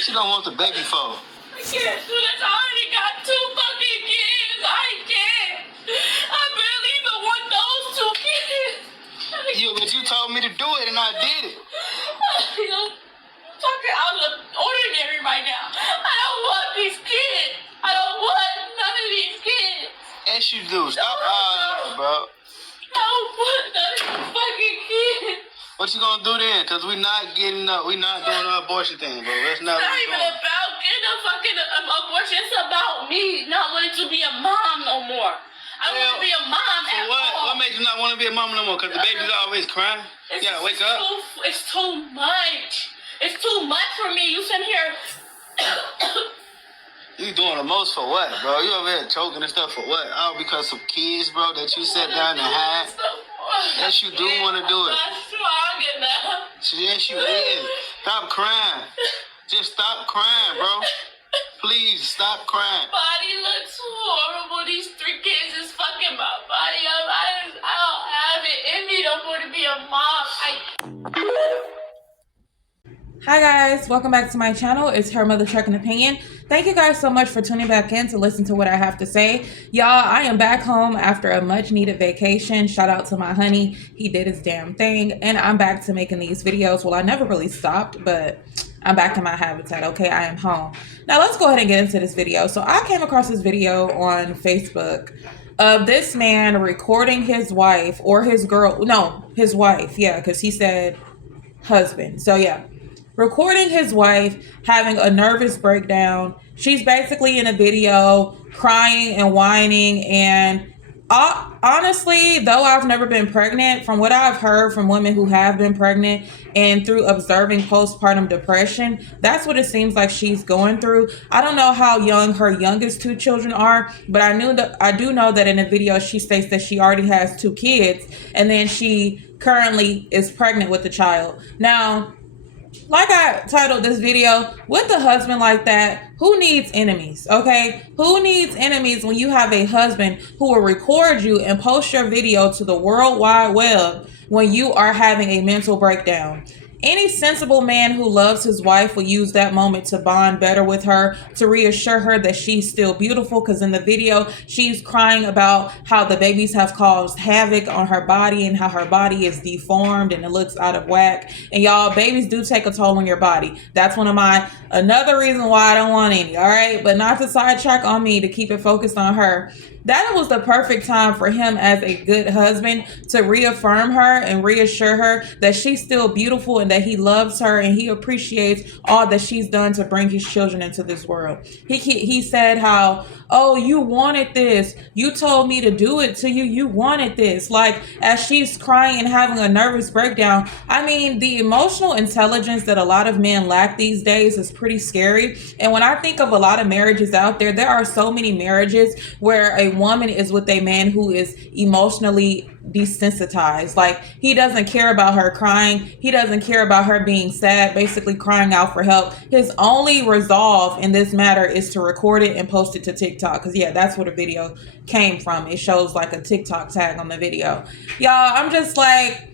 What you don't want the baby for? I can't do this. I already got 2 fucking kids. I can't. I barely even want those 2 kids. But you told me to do it and I did it. I'm talking out of the ordinary right now. I don't want these kids. I don't want none of these kids. Yes, you do. Stop hollering, bro. I don't want none of these fucking kids. What you gonna do then? Cause we not getting up. We not doing the abortion thing, bro. That's not. It's not even about getting a fucking abortion. It's about me not wanting to be a mom no more. I don't want to be a mom at all. What made you not want to be a mom no more? Cause the baby's always crying. You gotta wake up. It's too much. It's too much for me. You sitting here. You doing the most for what, bro? You over here choking and stuff for what? All because some kids, bro, that you sat down and had. Yes, you do want to do it. I'm strong enough. Yes, you is. Stop crying. Just stop crying, bro. Please stop crying. Body looks horrible. These 3 kids is fucking my body up. I don't have it in me no more to be a mom. Hi guys, welcome back to my channel. It's Her Mother Trucking Opinion. Thank you guys so much for tuning back in to listen to what I have to say. Y'all, I am back home after a much needed vacation. Shout out to my honey. He did his damn thing and I'm back to making these videos. Well, I never really stopped, but I'm back in my habitat. Okay, I am home. Now let's go ahead and get into this video. So I came across this video on Facebook of this man recording his wife or his girl. No, his wife. Yeah, because he said husband. So yeah. Recording his wife having a nervous breakdown. She's basically in a video crying and whining. And honestly, though I've never been pregnant, from what I've heard from women who have been pregnant and through observing postpartum depression, that's what it seems like she's going through. I don't know how young her youngest 2 children are, but I do know that in a video she states that she already has 2 kids and then she currently is pregnant with a child. Now, like I titled this video, with a husband like that, who needs enemies, okay? Who needs enemies when you have a husband who will record you and post your video to the World Wide Web when you are having a mental breakdown? Any sensible man who loves his wife will use that moment to bond better with her, to reassure her that she's still beautiful, because in the video, she's crying about how the babies have caused havoc on her body and how her body is deformed and it looks out of whack. And y'all, babies do take a toll on your body. That's another reason why I don't want any, all right? But not to sidetrack on me, to keep it focused on her. That was the perfect time for him as a good husband to reaffirm her and reassure her that she's still beautiful and that he loves her and he appreciates all that she's done to bring his children into this world. He said how, oh, you wanted this. You told me to do it to you. You wanted this. Like, as she's crying and having a nervous breakdown. I mean, the emotional intelligence that a lot of men lack these days is pretty scary. And when I think of a lot of marriages out there, there are so many marriages where a woman is with a man who is emotionally desensitized. Like, he doesn't care about her crying. He doesn't care about her being sad, basically crying out for help. His only resolve in this matter is to record it and post it to TikTok. Because yeah, that's where the video came from. It shows like a TikTok tag on the video. Y'all, I'm just like,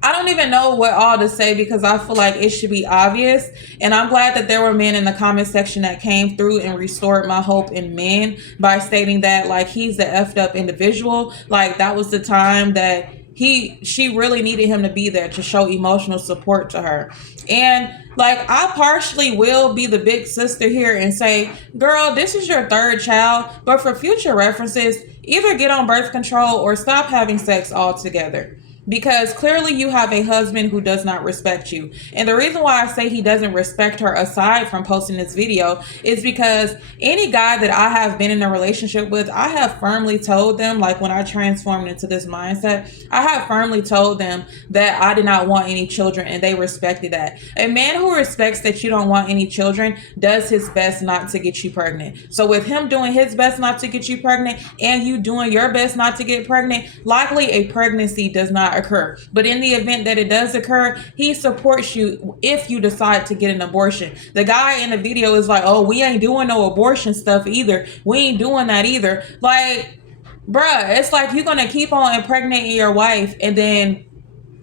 I don't even know what all to say because I feel like it should be obvious. And I'm glad that there were men in the comment section that came through and restored my hope in men by stating that, like, he's the effed up individual. Like, that was the time that she really needed him to be there to show emotional support to her. And like, I partially will be the big sister here and say, girl, this is your 3rd child, but for future references, either get on birth control or stop having sex altogether. Because clearly you have a husband who does not respect you. And the reason why I say he doesn't respect her, aside from posting this video, is because any guy that I have been in a relationship with, I have firmly told them, like when I transformed into this mindset, I have firmly told them that I did not want any children, and they respected that. A man who respects that you don't want any children does his best not to get you pregnant. So with him doing his best not to get you pregnant and you doing your best not to get pregnant, likely a pregnancy does not occur. But in the event that it does occur, he supports you if you decide to get an abortion. The guy in the video is like, oh, we ain't doing no abortion stuff either. We ain't doing that either. Like, bruh, it's like you're gonna keep on impregnating your wife and then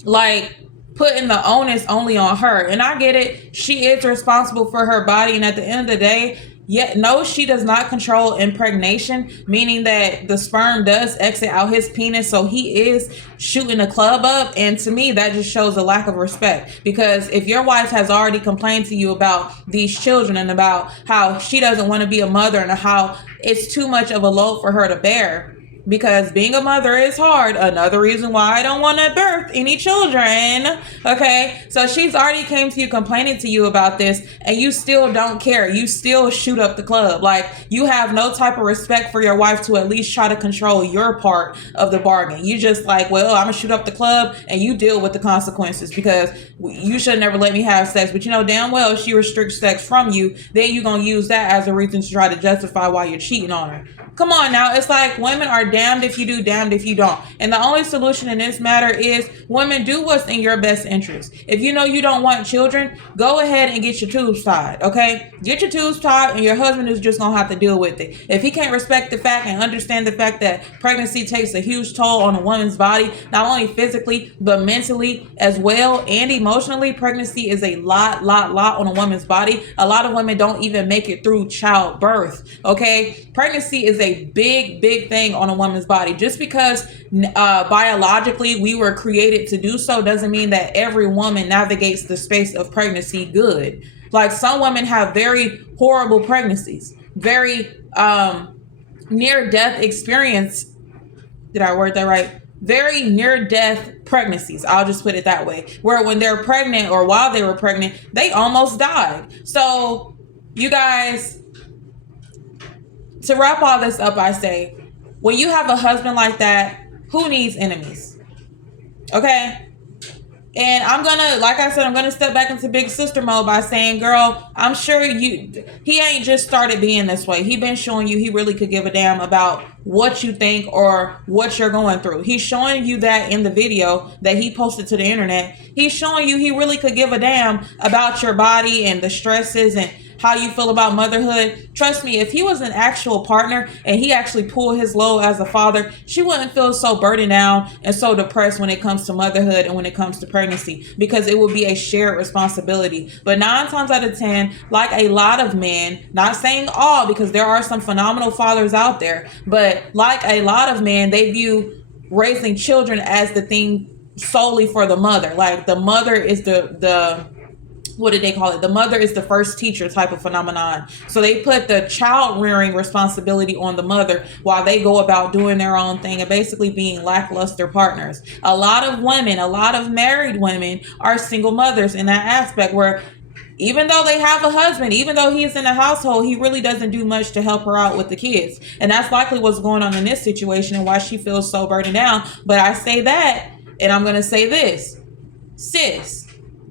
like putting the onus only on her. And I get it. She is responsible for her body. And at the end of the day, yet no, she does not control impregnation, meaning that the sperm does exit out his penis, so he is shooting the club up. And to me, that just shows a lack of respect, because if your wife has already complained to you about these children and about how she doesn't want to be a mother and how it's too much of a load for her to bear, because being a mother is hard. Another reason why I don't want to birth any children. Okay, so she's already came to you complaining to you about this, and you still don't care. You still shoot up the club. Like, you have no type of respect for your wife to at least try to control your part of the bargain. You just like, well, I'm gonna shoot up the club and you deal with the consequences, because you should never let me have sex. But you know damn well if she restricts sex from you, then you're gonna use that as a reason to try to justify why you're cheating on her. Come on now. It's like women are damned if you do, damned if you don't. And the only solution in this matter is women, do what's in your best interest. If you know you don't want children, go ahead and get your tubes tied, okay? Get your tubes tied, and your husband is just going to have to deal with it. If he can't respect the fact and understand the fact that pregnancy takes a huge toll on a woman's body, not only physically, but mentally as well, and emotionally, pregnancy is a lot on a woman's body. A lot of women don't even make it through childbirth, okay? Pregnancy is a big thing on a woman's body. Just because biologically we were created to do so doesn't mean that every woman navigates the space of pregnancy good. Like, some women have very horrible pregnancies, very near death experience. Did I word that right? Very near death pregnancies. I'll just put it that way, where when they're pregnant or while they were pregnant, they almost died. So you guys, to wrap all this up, I say, when you have a husband like that, who needs enemies? Okay? And I'm gonna, like I said, I'm gonna step back into big sister mode by saying, girl, I'm sure he ain't just started being this way. He been showing you he really could give a damn about what you think or what you're going through. He's showing you that in the video that he posted to the internet. He's showing you he really could give a damn about your body and the stresses and how you feel about motherhood. Trust me, if he was an actual partner and he actually pulled his load as a father, she wouldn't feel so burdened down and so depressed when it comes to motherhood and when it comes to pregnancy, because it would be a shared responsibility. But 9 times out of 10, like a lot of men, not saying all, because there are some phenomenal fathers out there, but like a lot of men, they view raising children as the thing solely for the mother. Like, the mother is the what did they call it? The mother is the first teacher type of phenomenon. So they put the child rearing responsibility on the mother while they go about doing their own thing and basically being lackluster partners. A lot of women, a lot of married women are single mothers in that aspect, where even though they have a husband, even though he's in the household, he really doesn't do much to help her out with the kids. And that's likely what's going on in this situation and why she feels so burdened down. But I say that, and I'm going to say this, sis,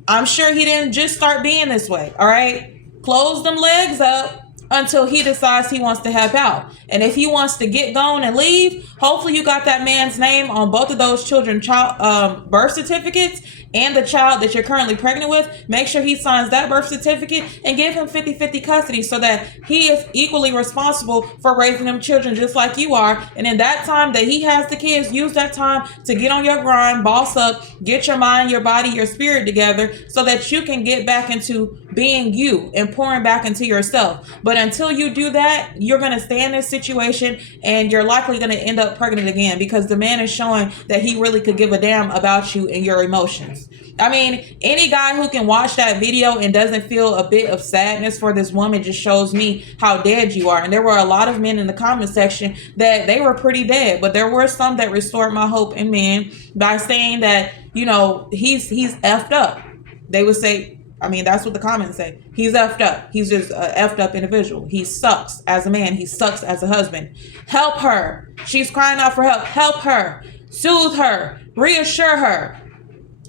I'm sure he didn't just start being this way, all right? Close them legs up until he decides he wants to help out. And if he wants to get going and leave, hopefully you got that man's name on both of those children's birth certificates and the child that you're currently pregnant with. Make sure he signs that birth certificate and give him 50-50 custody so that he is equally responsible for raising them children just like you are. And in that time that he has the kids, use that time to get on your grind, boss up, get your mind, your body, your spirit together so that you can get back into being you and pouring back into yourself. But until you do that, you're going to stay in this situation and you're likely going to end up pregnant again, because the man is showing that he really could give a damn about you and your emotions. I mean, any guy who can watch that video and doesn't feel a bit of sadness for this woman just shows me how dead you are. And there were a lot of men in the comment section that they were pretty dead, but there were some that restored my hope in men by saying that, you know, he's effed up. They would say, I mean, that's what the comments say. He's effed up. He's just an effed up individual. He sucks as a man. He sucks as a husband. Help her. She's crying out for help. Help her. Soothe her. Reassure her.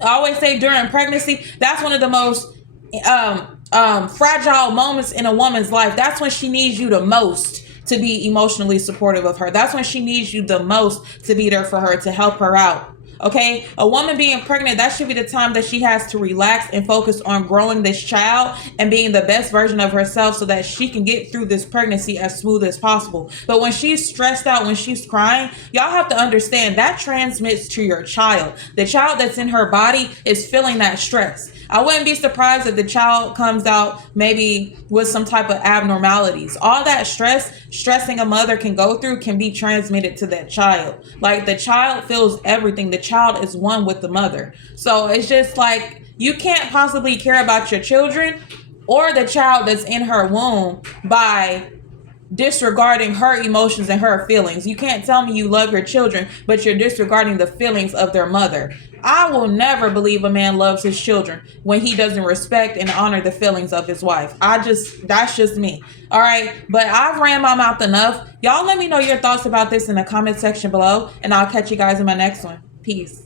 I always say during pregnancy, that's one of the most fragile moments in a woman's life. That's when she needs you the most to be emotionally supportive of her. That's when she needs you the most to be there for her, to help her out. Okay, a woman being pregnant, that should be the time that she has to relax and focus on growing this child and being the best version of herself so that she can get through this pregnancy as smooth as possible. But when she's stressed out, when she's crying, y'all have to understand that transmits to your child. The child that's in her body is feeling that stress. I wouldn't be surprised if the child comes out maybe with some type of abnormalities. All that stressing a mother can go through can be transmitted to that child. Like the child feels everything. The child is one with the mother. So it's just like you can't possibly care about your children or the child that's in her womb by disregarding her emotions and her feelings. You can't tell me you love your children, but you're disregarding the feelings of their mother. I will never believe a man loves his children when he doesn't respect and honor the feelings of his wife. That's just me. All right. But I've ran my mouth enough. Y'all let me know your thoughts about this in the comment section below, and I'll catch you guys in my next one. Peace.